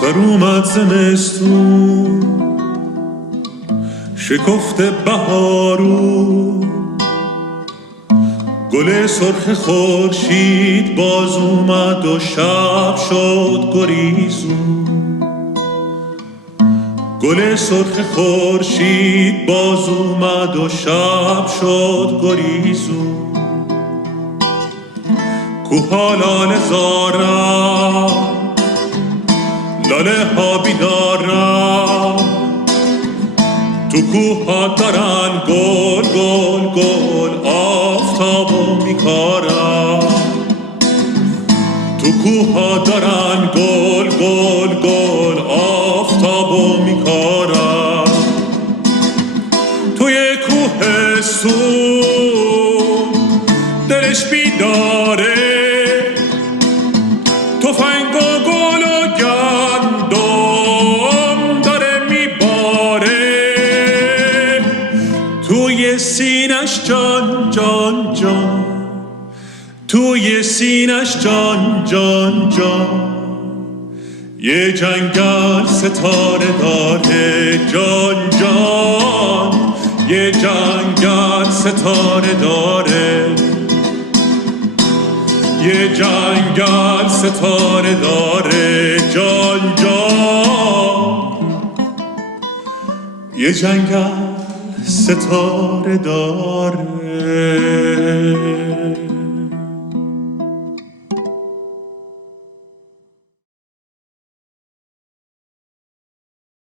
سر اومد زمستون شکفته بهارو، گل سرخ خورشید باز اومد و شب شد گریزون. گل سرخ خورشید باز اومد و شب شد گریزون. کوها لاله زارم، لاله ها بیدارم، تو کوها دارن گل گل گل آفتابو میکارن. تو کوها دارن گل گل گل آفتابو میکارن. توی کوهستون دلش بیداره، تفنگ و گل و گندم داره میباره. توی سینش جان جان جان، توی سینش جان جان جان، یه جنگل ستاره داره. جان جان یه جنگل ستاره داره، یه جنگل ستاره داره. جان جان یه جنگل ستاره داره.